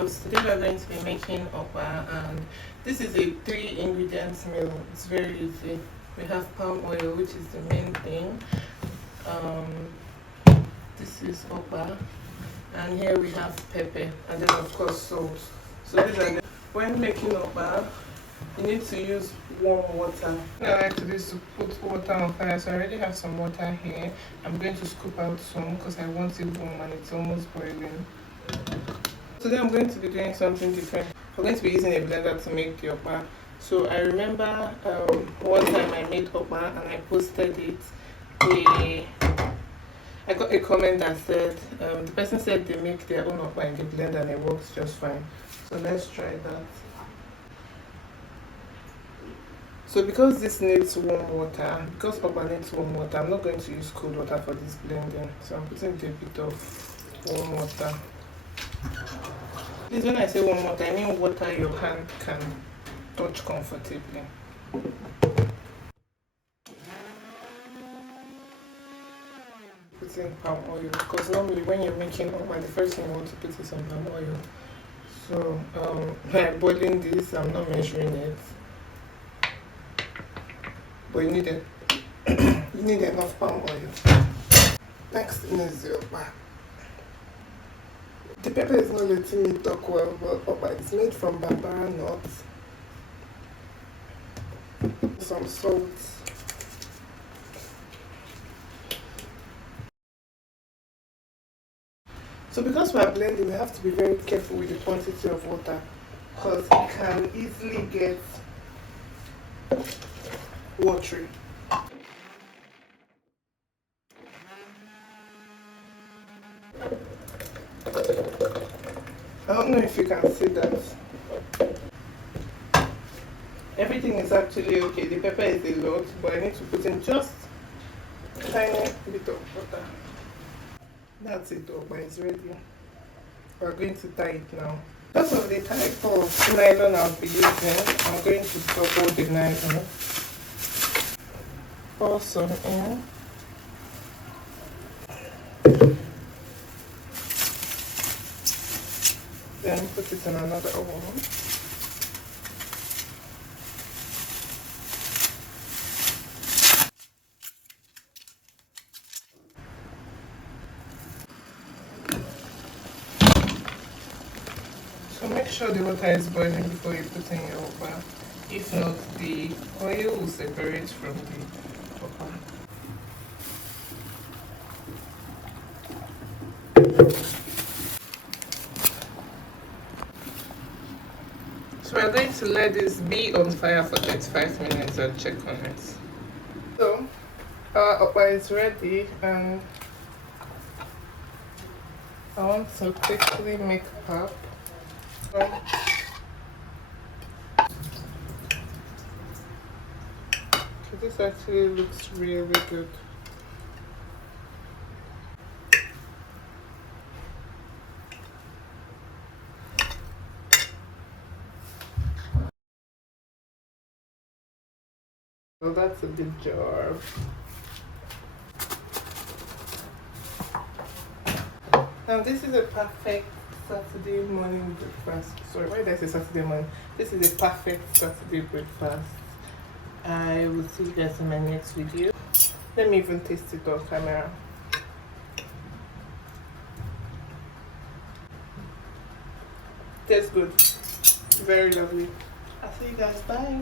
Today we are going to be making okpa, and this is a 3 ingredients meal. It's very easy. We have palm oil, which is the main thing. This is okpa, and here we have pepper, and then of course salt. So these are when making okpa, you need to use warm water. What I like to do is to put water on fire. So I already have some water here. I'm going to scoop out some because I want it warm and it's almost boiling. Today I'm going to be doing something different. I'm going to be using a blender to make the okpa. So I remember one time I made okpa and I posted it. I got a comment that said the person said they make their own okpa in the blender and it works just fine. So let's try that. So because this needs warm water, because okpa needs warm water, I'm not going to use cold water for this blending. So I'm putting a bit of warm water. Please, when I say warm water, I mean water your hand can touch comfortably. Put in palm oil, because normally when you're making okpa, the first thing you want to put is some palm oil. So I'm boiling this, I'm not measuring it. But you need it. You need enough palm oil. Next thing is the okpa. The pepper is not letting me talk well, but okpa is made from bambara nuts. Some salt. So because we are blending, we have to be very careful with the quantity of water, because it can easily get watery. I don't know if you can see that. Everything is actually okay. The pepper is a lot, but I need to put in just a tiny bit of water. That's it, but it's ready. We're going to tie it now. Because of the type of nylon I'll be using, I'm going to double the nylon. Pour some in. Then put it in another oven. So make sure the water is boiling before you put in your okpa. If not, the oil will separate from the okpa. So we're going to let this be on fire for 35 minutes and check on it. So our okpa is ready, and I want to quickly make up. So this actually looks really good. So that's a big jar. Now this is a perfect Saturday morning breakfast. Sorry, why did I say Saturday morning? This is a perfect Saturday breakfast. I will see you guys in my next video. Let me even taste it on camera. Tastes good. Very lovely. I'll see you guys. Bye.